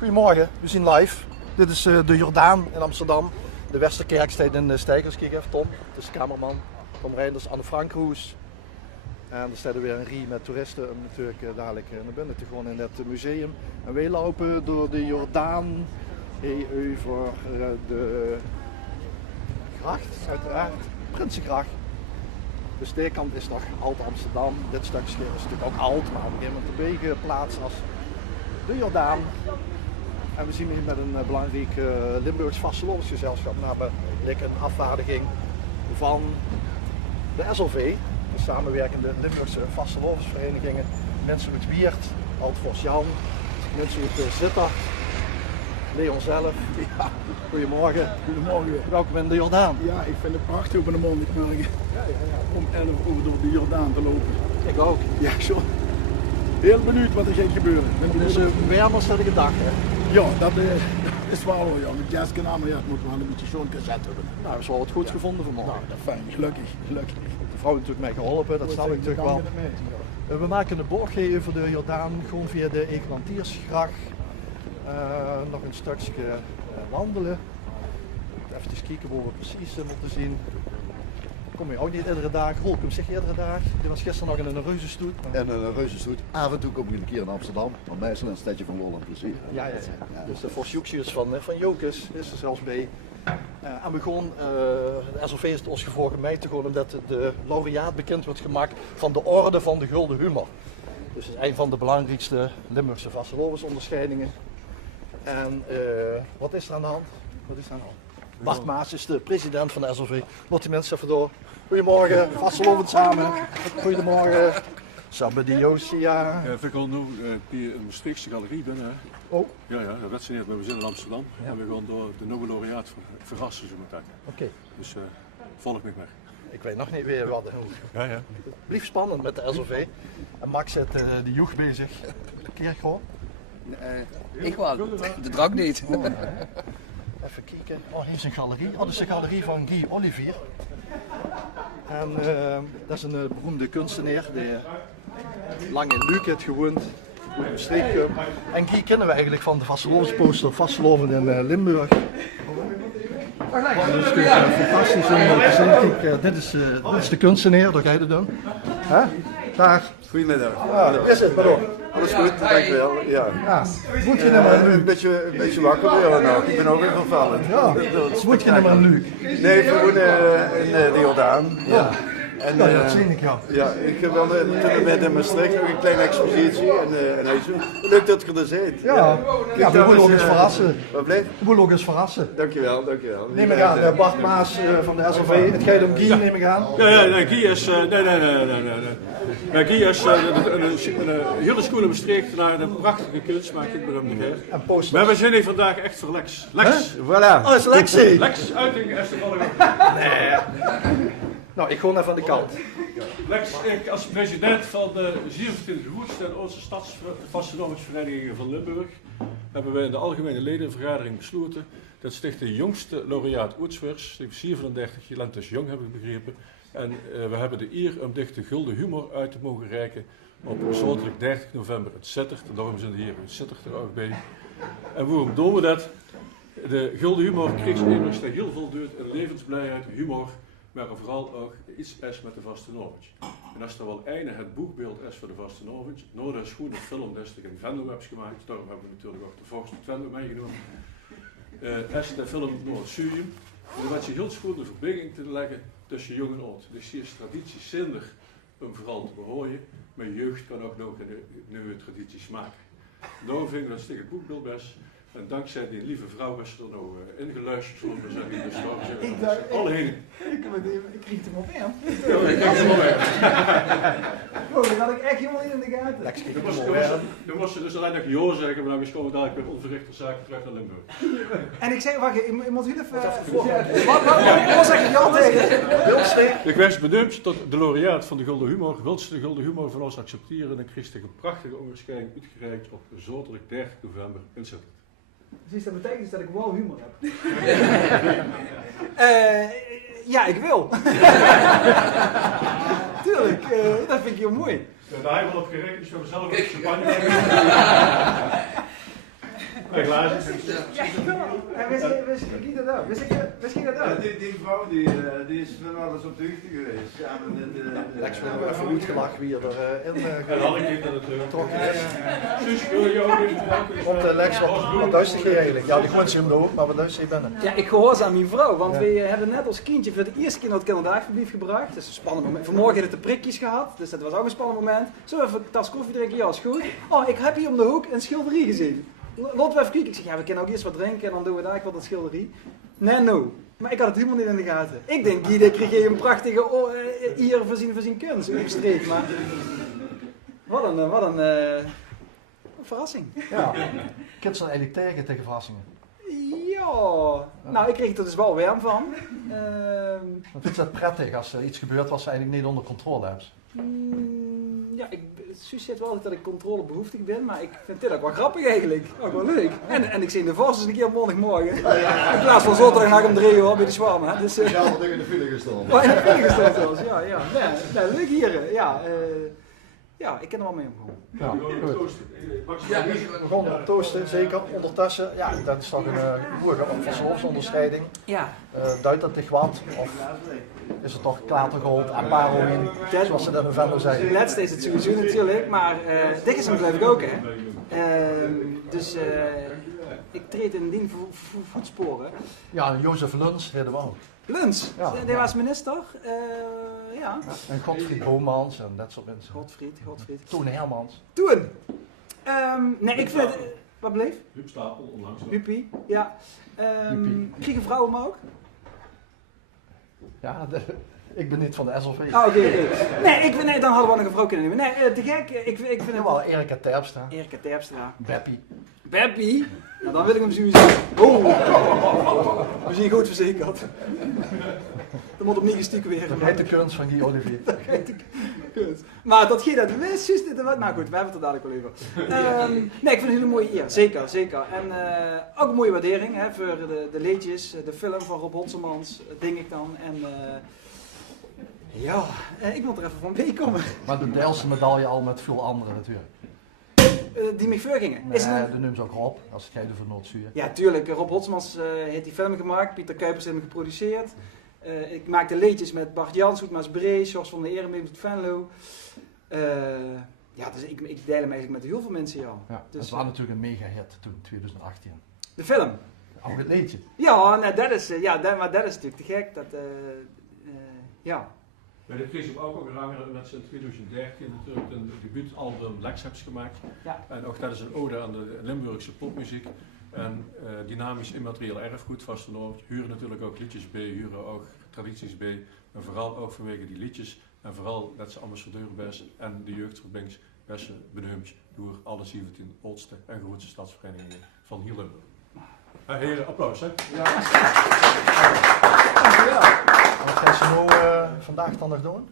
Goedemorgen, we zien live. Dit is de Jordaan in Amsterdam. De Westerkerk staat in de Steigers. Kijk even, Tom. Het is de cameraman. Tom Reinders, Anne Frankroes. En er staat er weer een rie met toeristen om natuurlijk dadelijk naar binnen te gaan in het museum. En wij lopen door de Jordaan over de gracht, uiteraard, Prinsengracht. Dus deze kant is nog Oud Amsterdam. Dit stukje is natuurlijk ook oud, maar op een gegeven moment de begeplaats als de Jordaan. En we zien hier met een belangrijk Limburgs vastelovensgezelschap namelijk een afvaardiging van de SLV, de samenwerkende Limburgse vastelovensverenigingen. Mensen uit Wiert, Alt-Vos Jan, mensen uit Zitter, Leon zelf. Ja. Goedemorgen. Goedemorgen. Welkom in de Jordaan. Ja, ik vind het prachtig op een mondagmorgen om 11 uur door de Jordaan te lopen. Ik ook. Ja, zo. Heel benieuwd wat er gaat gebeuren. Het is warmer dan ik gedacht heb. Ja, dat is wel hoor, ja. Met Jeske namen, ja, het moet wel een beetje zo'n cassette hebben. Nou, we hebben wel wat goeds gevonden vanmorgen. Nou, dat is fijn. Gelukkig. De vrouw heeft natuurlijk mij geholpen, dat snap ik natuurlijk wel. We maken een bochtje over de Jordaan, gewoon via de Eglantiersgracht. Nog een stukje wandelen. Even kijken waar we precies moeten zien. Kom je ook niet iedere dag. Holkum zeg je iedere dag. Die was gisteren nog in een reuzenstoet. En een reuzenstoet. Af en toe kom ik een keer in Amsterdam, maar meestal in het stadje van Lol en plezier. Ja. Dus de Forsjoekjes van Jokus is er zelfs bij. En we gaan, de SLV is ons gevraagd mij te gaan omdat de laureaat bekend wordt gemaakt van de Orde van de Gulden Humor. Dus het is een van de belangrijkste Limburgse vastelovensonderscheidingen. En wat is er aan de hand? Bart Maas is de president van de SLV. Laat die mensen even door. Goedemorgen, vastelovend samen. Goedemorgen. Sabbe die Joostia. Ja, vind ik al nu die een Maastrichtse galerie binnen. Hè. Oh. Ja, dat werd ze niet, maar we zijn in Amsterdam. Ja. En we gaan door de Nobel laureaat verrassen zo meteen. Oké. Dus volg me mee. Ik weet nog niet weer wat. Ja. Het blijft spannend met de SLV. En Max zit de joeg bezig. Keer gewoon. Ik wel, de drank niet. Oh, nee. Even kijken. Oh, hier is een galerie. Oh, dat is de galerie van Guy Olivier. En dat is een beroemde kunstenaar die lang in Luik heeft gewoond. En Guy kennen we eigenlijk van de vastelovensposter Vasteloven in Limburg. Dat is natuurlijk fantastisch om te zien. Kijk, dit is de kunstenaar, daar ga je het doen. Hè? Daar. Goedemiddag. Is het, pardon. Alles goed, dankjewel. Ja. Moet je naar maar Een beetje wakker weer nou. Ik ben ook weer vervallen. Ja, moet je naar maar Luik. Nee, we wonen in de Jordaan. Ja. En, Dat zie ik, ja. Ja, ik heb wel toen ik ben in Maastricht nog een kleine expositie en hij zo. Leuk dat je er bent. Ja, we willen ook eens verrassen. Wat bleef? We willen ook eens verrassen. Dankjewel. Neem ik aan, Bart Maas van de SLV. Het gaat om Guy, neem ik aan. Nee, Guy is... Nee. Guy is een hele school in Maastricht naar een prachtige kunst, maar ik ben hem niet meer. En posters. Maar we zijn hier vandaag echt voor Lex. Lex. Voilà. Oh, is Lexi. Lex Uiting is de volgende. Nou, ik ga even aan de kant. Lex, ik als president van de 27 gevoerdste en onze stadsvastelovensverenigingen van Limburg hebben wij in de algemene ledenvergadering besloten dat sticht de jongste laureaat Oetswers, 37 lentes jong heb ik begrepen. En we hebben de eer om dicht de gulden humor uit te mogen reiken op zaterdag 30 november het Sittert. Daarom zijn de heren uit Sittert er ook bij. En waarom doen we dat? De gulden humor kreeg immers dat heel veel doet in levensblijheid, humor, maar vooral ook iets is met de vastelovens. En als er wel einde het boekbeeld is voor de vastelovens, nou dat is goed een film dat ik in Venlo heb gemaakt, daarom hebben we natuurlijk ook de Vorst Venlo meegenomen. Is de film nog een studium, en dan werd je heel goed een verbinding te leggen tussen jong en oud. Dus hier is traditie zinnig om vooral te behouden, maar jeugd kan ook nog nieuwe tradities maken. Daarom vind ik dat het boekbeeld best. En dankzij die lieve vrouw is er nou ingeluisterd voor we zijn hier besloten. Alle heen. Ik kreeg hem op aan. Ja, ik heb hem al weg. Oh, dat had ik echt helemaal niet in de gaten. Lex, kijk Dan moest je dus alleen nog jo zeggen, maar dan is komen dadelijk met onverrichte zaken terug naar Limburg. En ik zei, wacht, je moet heel even... Wat zeg je ja tegen? Ik wens benoemd tot de laureaat van de Gulden Humor. Wilt ze de Gulden Humor van ons accepteren en kreeg zich een prachtige onderscheiding uitgereikt op zaterdag 30 november in Sittert. Precies, dat betekent dus dat ik wel humor heb. Ja, ik wil. Tuurlijk, dat vind ik heel mooi. Daar hebben we op gerekend, dus we zelf een champagne Bij glazen. Wist je dat ook? Die vrouw die is van alles op de hoogte geweest. Samen met de... Lex wil even goed gelachen wie er erin En had ik dit natuurlijk. getrokken is. Suus, wil je ook even bedanken? Want Lex, wat luister je eigenlijk? Ja, die gewoon hem de hoek, maar wat luister je binnen? Ja, ik gehoorzaam mijn vrouw, want we hebben net als kindje voor de eerste keer naar het kinderdagverblijf gebracht. Dat is een spannend moment. Vanmorgen hebben we de prikjes gehad, dus dat was ook een spannend moment. Zo even een tas koffie drinken, ja is goed. Oh, ik heb hier om de hoek een schilderie gezien. Laten we even kijken. Ik zeg, ja, we kunnen ook eerst wat drinken en dan doen we daar wat een schilderie. Nee, no. Maar ik had het helemaal niet in de gaten. Ik denk, Guy, ik kreeg een prachtige hier voorzien kunst op streek, maar... Wat een verrassing. Ja, kids zijn eigenlijk tegen verrassingen. Ja, nou ik kreeg er dus wel warm van. Want vind je dat prettig als er iets gebeurt wat ze eigenlijk niet onder controle hebben? Ja, Suus zegt wel altijd dat ik controlebehoeftig ben, maar ik vind dit ook wel grappig eigenlijk. Ook wel leuk. En ik zie de vast eens een keer op mondagmorgen. In plaats van zondag om 3 uur bij de Zwaam. Hè. Dus, Ja, wat in de file gestaan. Oh, in de file gestaan zelfs, ja. Nee, leuk hier. Ja, ik ken er wel mee omgaan. Ja, goed. We gaan toosten, zeker. Ondertussen, ja, dat is toch een goede verslofsonderscheiding. Ja. Duidt dat zich wat? Of is het toch klatergold en parelwijn, zoals ze dat in november zeggen? De laatste is het sowieso natuurlijk, maar dit is hem geloof ik ook, hè. Dus ik treed in die voetsporen. Ja, Jozef Luns hadden we ook. Luns, Ja. die was minister. Ja. En Godfried Bomans en dat soort mensen. Godfried. Toon Hermans. Toen. Nee, ik vind... Wat bleef? Huub Stapel, onlangs. Huppie, ja. Kriegen vrouwen hem ook? Ja, ik ben niet van de SLV. Oh, oké. Nee, dan hadden we nog een vrouw kunnen nemen. Nee, te gek. Ik vind hem Wel Erika Terpstra. Erika Terpstra. Beppie. Nou, dan wil ik hem sowieso. We zien goed verzekerd. Er moet opnieuw gestoken weer. Dat heet de kunst van Guy Olivier. Goed. Maar dat je dat wist, juist dit en wat. Nou goed, we hebben het er dadelijk wel over. Nee, ik vind het een hele mooie eer. Zeker. En ook een mooie waardering hè, voor de leedjes, de film van Rob Hotselmans, denk ik dan. En ik moet er even van meekomen. Maar de Deelse medaille al met veel anderen natuurlijk. Die me voorgingen. Nee, de noemen ze ook Rob, als het geide van Noordzuur. Ja, tuurlijk. Rob Hotselmans heeft die film gemaakt. Pieter Kuipers heeft hem geproduceerd. Ik maakte leedjes met Bart Jans, Hoedmaas Bree, Jos van der Ehrenbeek met Venlo. Dus ik deel hem eigenlijk met heel veel mensen, ja. Dus, het was natuurlijk een mega hit toen, 2018. De film? Ook het liedje. Ja, nou, dat is natuurlijk te gek. Ja. Bij de Chris ook al gehangen met ze in 2013 natuurlijk een debuutalbum Lex hebt gemaakt. Ja. En ook dat is een ode aan de Limburgse popmuziek. En dynamisch immaterieel erfgoed, Vastenoord, huren natuurlijk ook liedjes bij, huren ook tradities bij. En vooral ook vanwege die liedjes. En vooral dat ze ambassadeur best en de jeugdverbindings best benoemd door alle 17 oudste en grootste stadsverenigingen van hier Limburg. Heren, applaus hè. Ja. Wat ga je nou vandaag dan nog doen?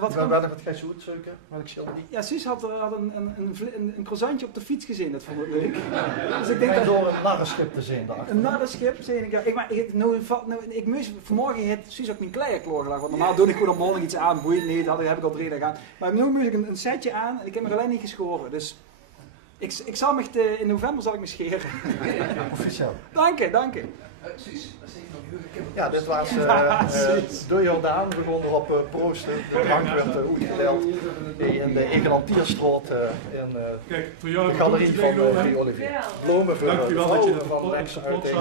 Wat ga je zo goed zoeken? Welk schilderie? Ja, Suus had een croissantje op de fiets gezien, dat vond ik leuk. Dus ik denk dat door een narrenschip te zien daarachter. Een narrenschip, zei ik. Ja. Ik moest vanmorgen heeft Suus ook mijn kleier klaargelegd, want normaal doe ik gewoon op morgen iets aan, boeit niet, dat heb ik al 3 dagen aan. Maar nu moest ik een setje aan en ik heb me alleen niet geschoren, dus ik zal me in november zal ik me scheren. Officieel. Dank je. Ja, dit was de Jordaan. We begonnen erop proosten. De drank werd uitgedeeld in de Egelantierstraat in de galerie van Guy Olivier. Bloemen voor de vrouwen van Lex uiteen.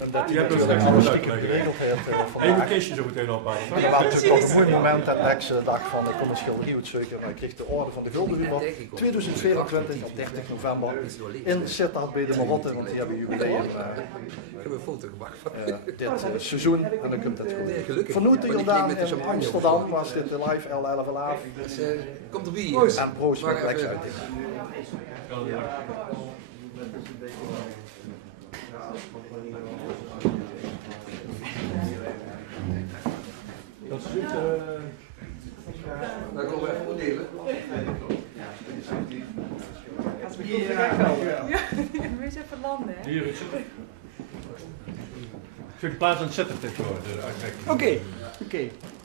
En dat hij natuurlijk alles stiekem geregeld heeft vandaag. Even kistje zo meteen ophalen. Er was natuurlijk nog een mooi moment dat Lex dacht van ik kom een schilderie uitzoeken. Maar ik kreeg de orde van de Gulden Humor 2024 op 30 november in Sittard bij de Marotte, want die hebben jubileum. Ik heb een foto gemaakt van dit seizoen en dan komt het goed. Vanuit de Jordaan in Amsterdam was dit de live L11 Live. Komt er wie? En proost met Lex uit. Dat is goed. Dan gaan we even oordelen. Wees even landen, hè? Hier, ik vind de plaats aan het zetten dit worden. Oké.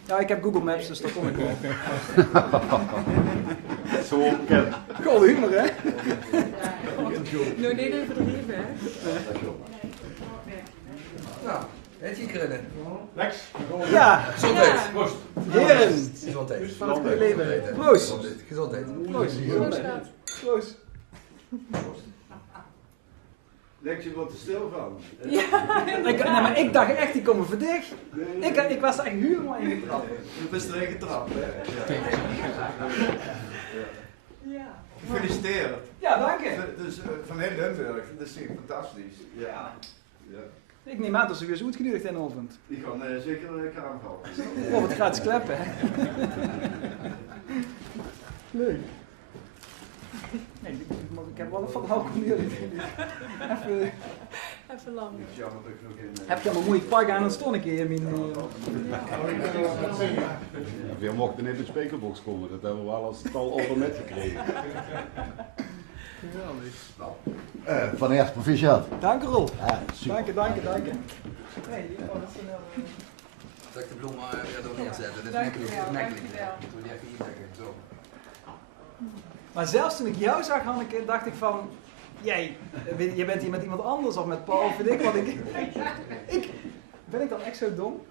Ja, ik heb Google Maps, dus daar kom ik wel. Zo onbekend. Goh, humor, hè? Nou, nee, dat verdrieven, hè? Nou, het je krunnen. Lex. Ja, Gezondheid. Proost. heren. Gezondheid. Van het goede leven. Proost. Gezondheid. Proost. Proost. Lex, je wordt er stil van. Maar ik dacht echt, die komen verdicht. Ik was er echt helemaal in getrapt. Je bent erin getrapt, hè? Ja. Gefeliciteerd. Ja, dank je. Dus van heel Limburg, dat is fantastisch. Ja. Ik neem aan dat ze weer zo goed geduurd in de avond. Die kan zeker een carnaval. Oh, wat gratis kleppen, hè? Leuk. Nee, ik heb wel een verhaal community. Even lang. Jammer dat ik nog in... Heb je al een mooi pak aan en stond ik in mijn... We mochten niet in de speakerbox komen, dat hebben we wel als tal over met gekregen. Van eerst proficiat. Dank u, Roel. Ja, super. Dank je. Hey, dat is een... Dat ik de bloem weer door neerzetten. Dat is Dankjewel, makkelijk. dankjewel. Doe die even inleggen. Zo. Maar zelfs toen ik jou zag, Hanneke, dacht ik van... Jij bent hier met iemand anders of met Paul, vind ik wat ik... Ben ik dan echt zo dom?